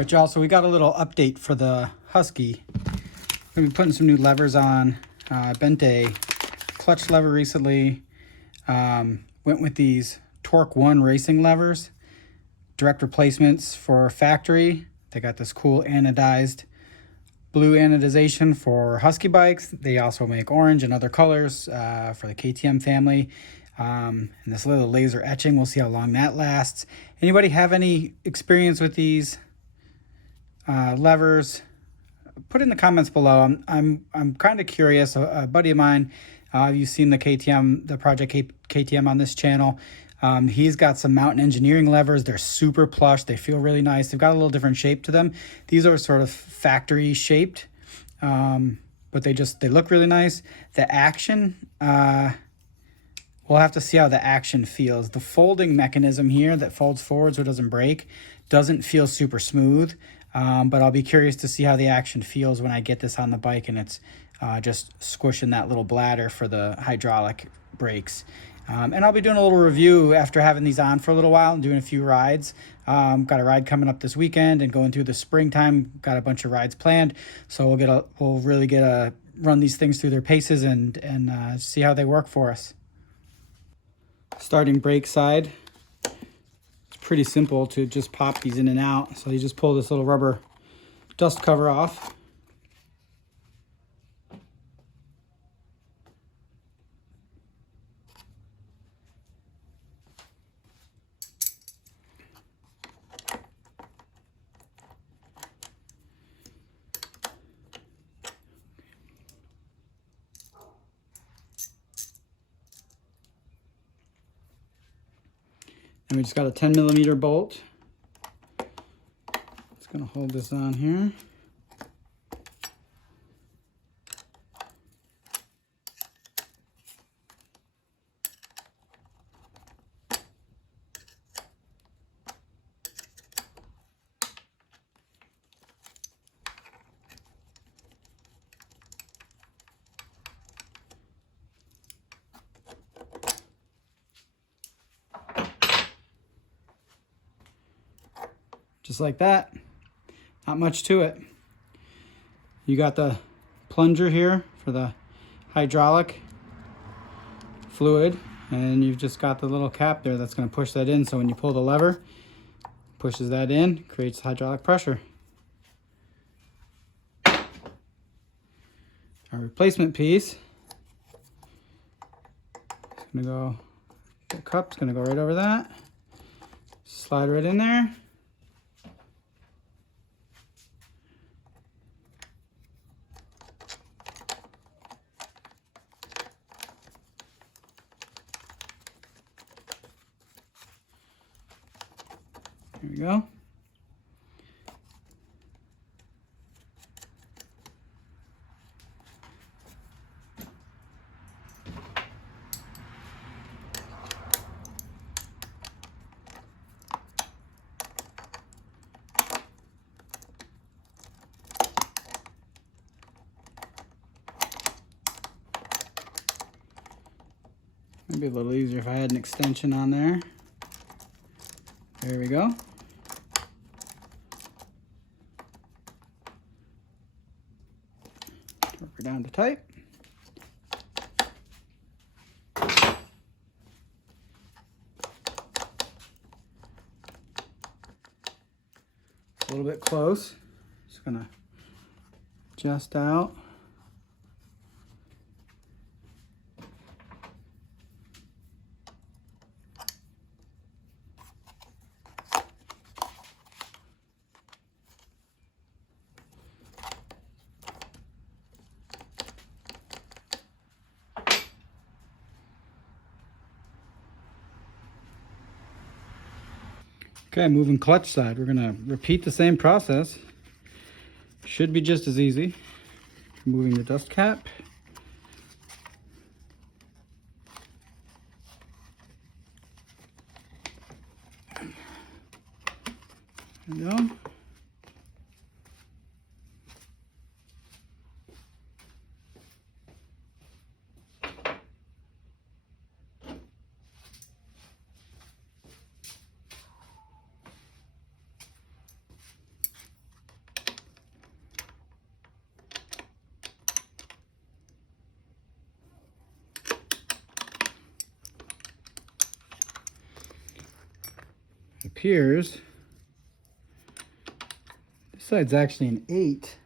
right, y'all, so we got a little update for the Husky. We're going to be putting some new levers on. Bent a clutch lever recently. Went with these Torque 1 racing levers. Direct replacements for factory. They got this cool anodized blue anodization for Husky bikes. They also make orange and other colors for the KTM family. And this little laser etching, we'll see how long that lasts. Anybody have any experience with these levers? Put it in the comments below. I'm kind of curious. A buddy of mine, you've seen the KTM, the Project KTM on this channel. He's got some mountain engineering levers. They're super plush. They feel really nice. They've got a little different shape to them. These are sort of factory shaped, but they look really nice. The action, we'll have to see how the action feels. The folding mechanism here that folds forward so it doesn't break doesn't feel super smooth, but I'll be curious to see how the action feels when I get this on the bike and it's just squishing that little bladder for the hydraulic brakes. And I'll be doing a little review after having these on for a little while and doing a few rides. Got a ride coming up this weekend and going through the springtime. Got a bunch of rides planned, so we'll really run these things through their paces and see how they work for us. Starting brake side, it's pretty simple to just pop these in and out. So you just pull this little rubber dust cover off. And we just got a 10mm bolt. It's going to hold this on here. Just like that. Not much to it. You got the plunger here for the hydraulic fluid, and you've just got the little cap there that's going to push that in, so when you pull the lever, pushes that in, creates hydraulic pressure. Our replacement piece is going to go, the cup's going to go right over that, slide right in there. There we go. Maybe a little easier if I had an extension on there. There we go. Torque her down to tight. A little bit close. Just gonna adjust out. Okay, moving clutch side. We're gonna repeat the same process. Should be just as easy. Moving the dust cap. There we go. It appears this side's actually an 8.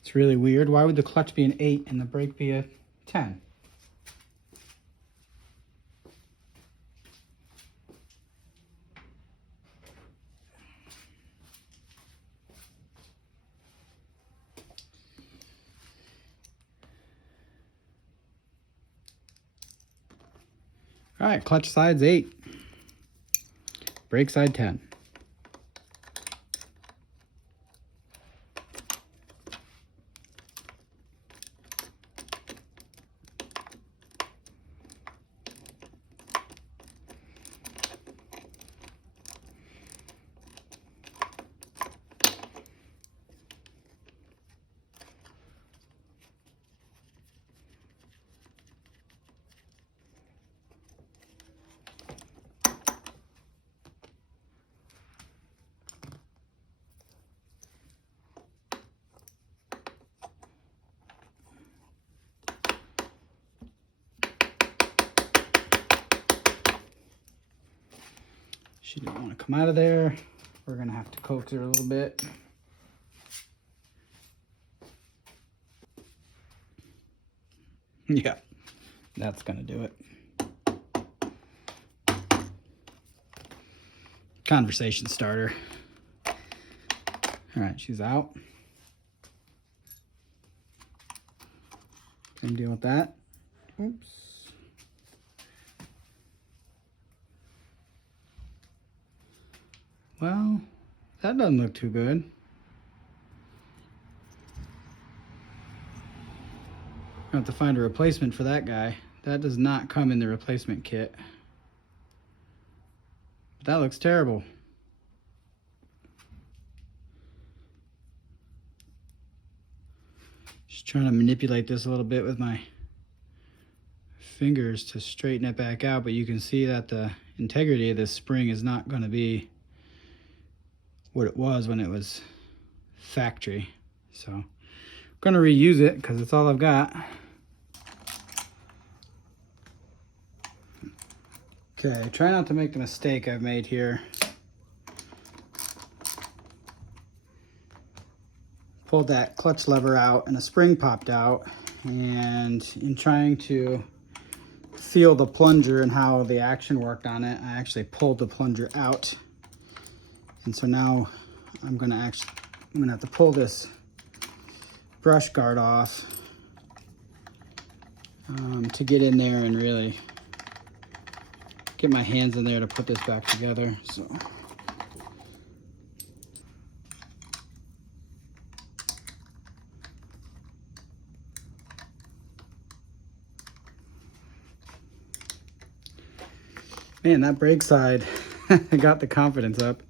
It's really weird. Why would the clutch be an 8 and the brake be a 10? All right, clutch side's 8, brake side 10. She didn't want to come out of there. We're gonna have to coax her a little bit. Yeah, that's gonna do it. Conversation starter. All right, she's out. Gonna deal with that. Oops. Well, that doesn't look too good. I have to find a replacement for that guy. That does not come in the replacement kit. But that looks terrible. Just trying to manipulate this a little bit with my fingers to straighten it back out, but you can see that the integrity of this spring is not going to be what it was when it was factory. So I'm going to reuse it because it's all I've got. Okay, try not to make the mistake I've made here. Pulled that clutch lever out and a spring popped out, and in trying to feel the plunger and how the action worked on it, I actually pulled the plunger out. And so now I'm gonna have to pull this brush guard off to get in there and really get my hands in there to put this back together. Man, that brake side, I got the confidence up.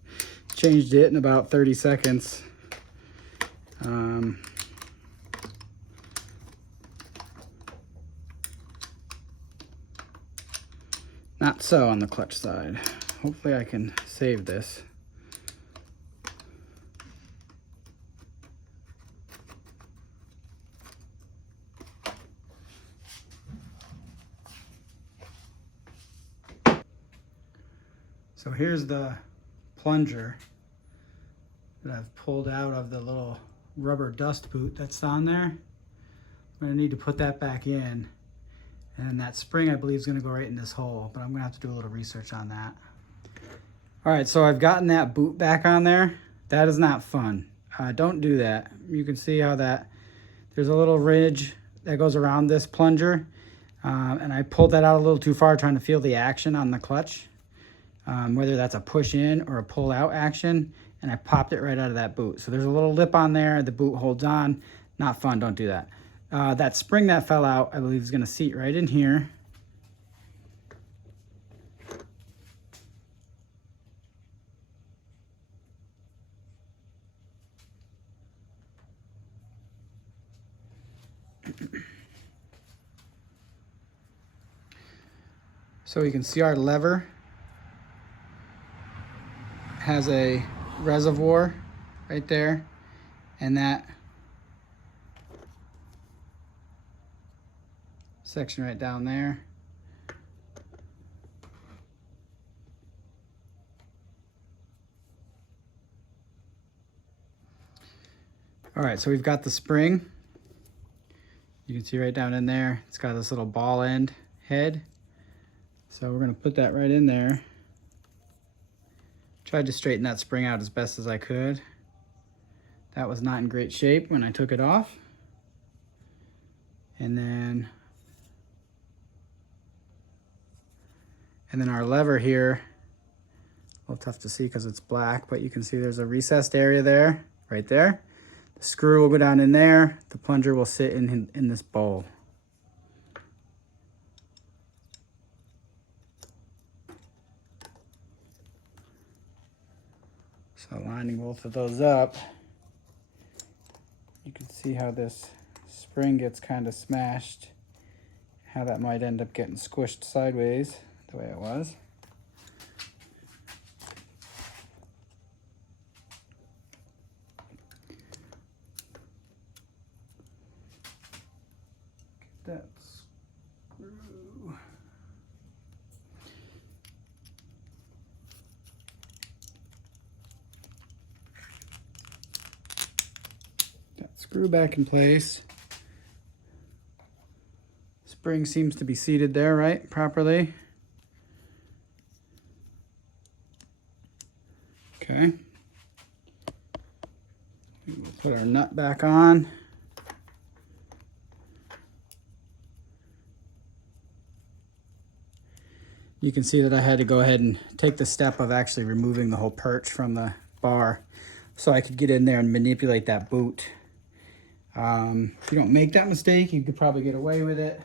Changed it in about 30 seconds. Not so on the clutch side. Hopefully I can save this. So here's the plunger that I've pulled out of the little rubber dust boot that's on there. I'm gonna need to put that back in. And that spring, I believe, is gonna go right in this hole, but I'm gonna have to do a little research on that. All right, so I've gotten that boot back on there. That is not fun. Don't do that. You can see how there's a little ridge that goes around this plunger. And I pulled that out a little too far trying to feel the action on the clutch. Whether that's a push in or a pull out action, and I popped it right out of that boot. So there's a little lip on there, the boot holds on. Not fun, don't do that. That spring that fell out, I believe is gonna seat right in here. So you can see our lever has a reservoir right there, and that section right down there All right, so we've got the spring. You can see right down in there, it's got this little ball end head. So we're gonna put that right in there. Tried to straighten that spring out as best as I could. That was not in great shape when I took it off. And then our lever here, a little tough to see because it's black, but you can see there's a recessed area there, right there. The screw will go down in there. The plunger will sit in this bowl. So lining both of those up, you can see how this spring gets kind of smashed, how that might end up getting squished sideways the way it was. Get that screw. That screw back in place. Spring seems to be seated there, right, properly. Okay. We'll put our nut back on. You can see that I had to go ahead and take the step of actually removing the whole perch from the bar so I could get in there and manipulate that boot. If you don't make that mistake, you could probably get away with it.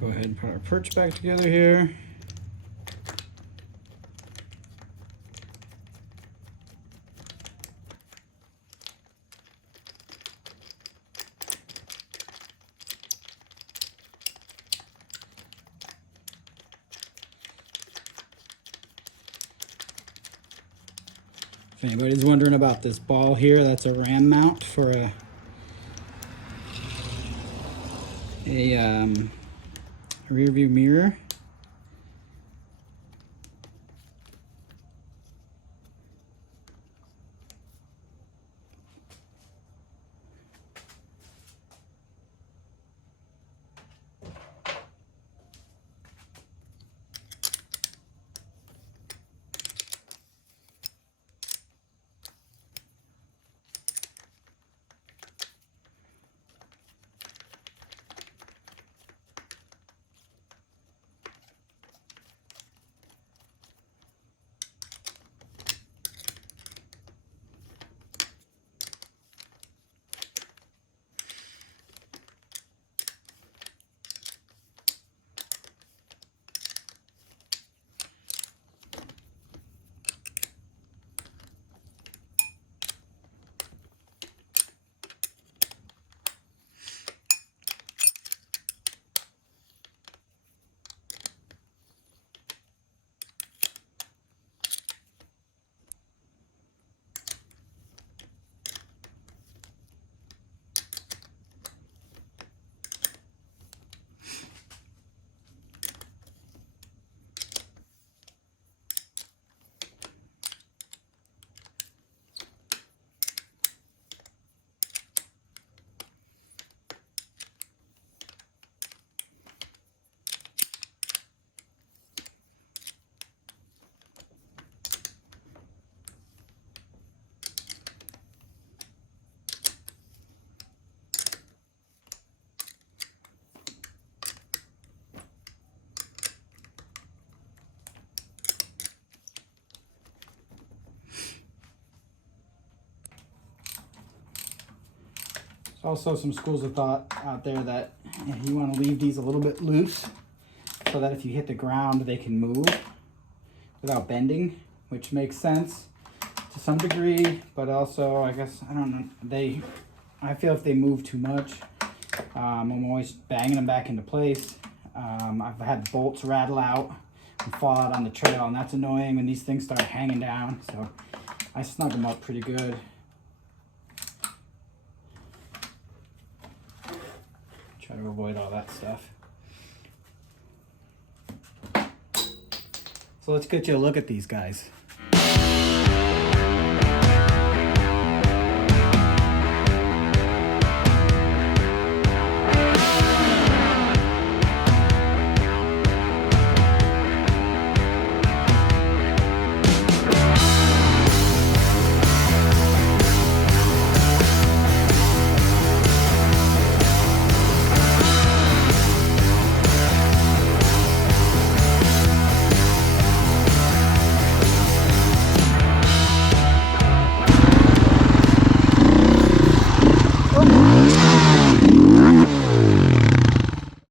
Go ahead and put our perch back together here. If anybody's wondering about this ball here, that's a ram mount for a rear view mirror. There's also some schools of thought out there that you want to leave these a little bit loose so that if you hit the ground, they can move without bending, which makes sense to some degree, but also, I guess, I don't know, I feel if they move too much, I'm always banging them back into place. I've had bolts rattle out and fall out on the trail, and that's annoying when these things start hanging down, so I snug them up pretty good. Try to avoid all that stuff. So let's get you a look at these guys.